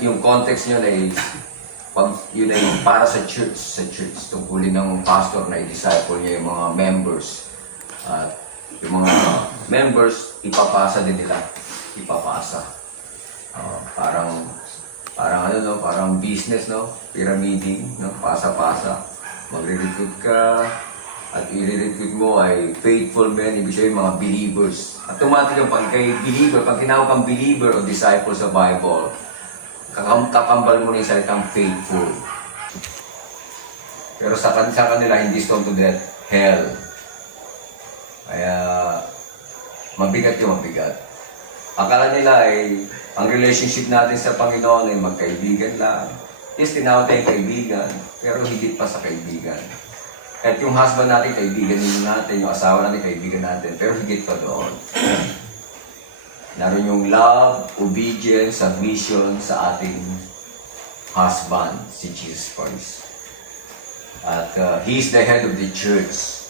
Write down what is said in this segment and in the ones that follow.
yung context nyo ay pag yun ay para sa church, tungkulin ng pastor na i-disciple niya yung mga members. At yung mga members, ipapasa din nila. Ipapasa. Parang ano, no? Parang business, no? Pyramiding, no? Pasa-pasa. Magre-recruit ka, at i-recruit mo ay faithful men, ibig sabihin mga believers. At automatic yung pag kay believer, pag tinawag kang believer o disciple sa Bible, kakambal mo na yung salitang faithful. Pero sa kanila, hindi stone to death, hell. Kaya, mabigat yung mabigat. Akala nila ay, ang relationship natin sa Panginoon ay magkaibigan lang. Yes, tinawag tayong kaibigan, pero higit pa sa kaibigan. At yung husband natin, kaibigan natin, yung asawa natin, kaibigan natin, pero higit pa doon. Naroon yung love, obedience, submission sa ating husband, si Jesus Christ. At He is the head of the church.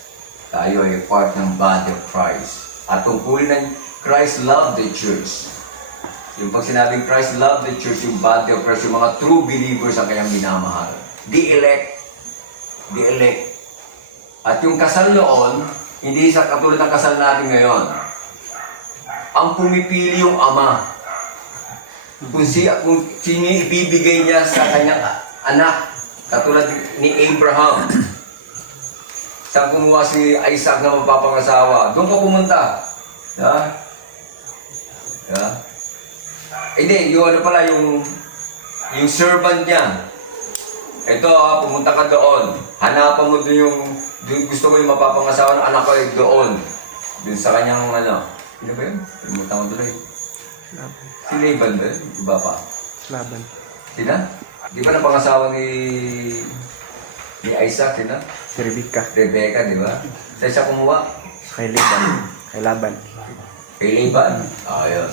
Tayo ay part ng body of Christ. At tungkulin ng Christ loved the church. Yung pag sinabing Christ loved the church, yung body of Christ, yung mga true believers ang kanyang minamahal. The elect. The elect. At yung kasal noon, hindi sa katulad ng kasal natin ngayon. Ang pumipili yung ama. Kung sino ibibigay niya sa kanyang anak. Katulad ni Abraham. Saan kumuha si Isaac na mapapangasawa? Doon ka pumunta. Ha? Ha? Hindi, yung ano pala, yung servant niya. Ito, pumunta ka doon. Hanapan mo doon gusto mo yung mapapangasawa ng anak ko doon. Doon sa kanyang ano. Ano ba yun? Pumunta ko doon. Si Laban ba yun? Iba pa? Laban. Sina? Di ba napangasawa ni Isaac, sina? Si Rebecca. Rebecca, di ba? Sa siya kumuha? Kay Laban. Kay Laban. Kay Laban? Ayun.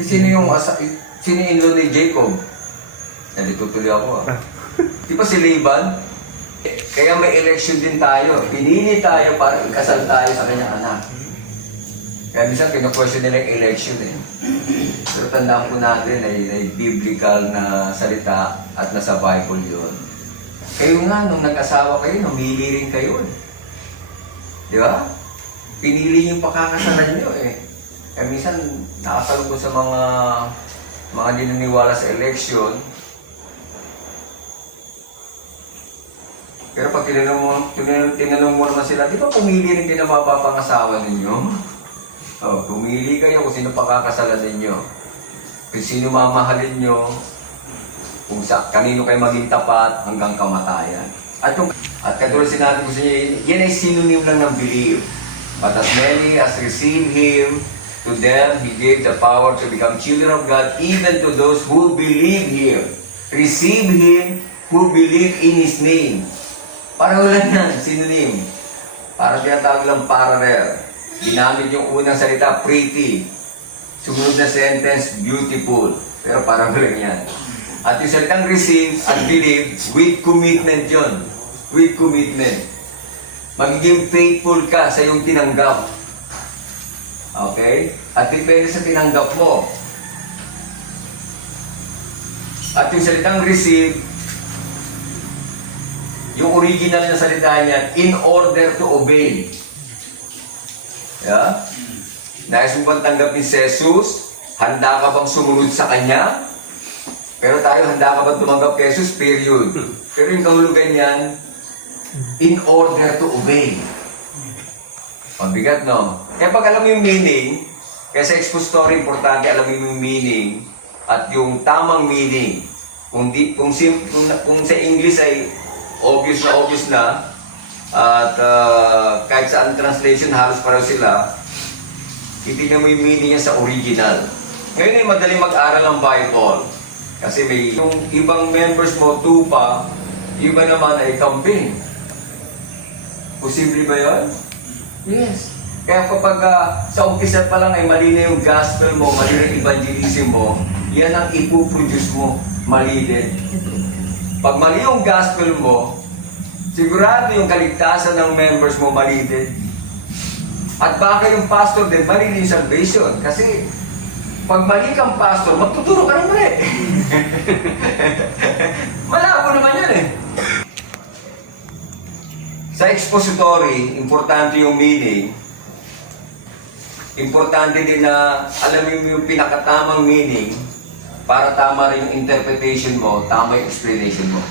Sino yung in-law ni Jacob? Nandito tuloy ako Di ba si Laban? Kaya may election din tayo. Pinili tayo para ikasal tayo sa kanyang anak. Kaya minsan kinu-question nila yung election Pero tandaan po natin ay biblical na salita at nasa Bible yun. Kayo nga, nung nag-asawa kayo, namili rin kayo Di ba? Pinili yung pakakasalan nyo Kaya minsan, nakakalungkot sa mga dinaniwala sa election. Pero pag tinanong mo naman sila, di ba pumili rin kayo na mapapangasawa ninyo? Pumili kayo kung sino pakakasalan ninyo. Kung sino mamahalin nyo, kung kanino kayo maging tapat hanggang kamatayan. At katulad sinabi ko sa inyo, yan ay synonym lang ng believe. But as many as receive Him, to them He gave the power to become children of God, even to those who believe Him. Receive Him who believe in His name. Parang ulan yan, synonym. Parang tinatawag lang parallel. Ginamit yung unang salita, pretty. Sumunod na sentence, beautiful. Pero parang ulan yan. At yung salitang receive at believe, with commitment yun. With commitment. Magiging faithful ka sa iyong tinanggap. Okay? At depende sa tinanggap mo. At yung salitang receive, yung original na salita niya, in order to obey. Yeah? Nais mo bang tanggapin si Jesus? Handa ka bang sumunod sa Kanya? Pero tayo, handa ka bang tumanggap kay Jesus? Period. Pero yung kahulugan niyan, in order to obey. Mabigat, no? Kaya pag alam mo yung meaning, kaya sa expository, importante alam mo yung meaning at yung tamang meaning. Kung sa English ay obvious na at kahit saan translation halos pareho sila, titignan mo yung meaning niya sa original. Ngayon ay madaling mag-aral ng Bible kasi may yung ibang members mo tupa, iba naman ay camping. Posible ba yun? Yes. Kaya kapag sa umpisa pa lang ay mali na yung gospel mo, mali na evangelism mo, yan ang ipuproduce mo, mali din. Pag mali yung gospel mo, sigurado yung kaligtasan ng members mo mali din. At baka yung pastor din, mali din yung salvation. Kasi Pag mali kang pastor, magtuturo ka ng mali. Malabo naman yan eh. Sa expository, importante yung meaning. Importante din na alam mo yung pinakatamang meaning para tama rin yung interpretation mo, tama yung explanation mo.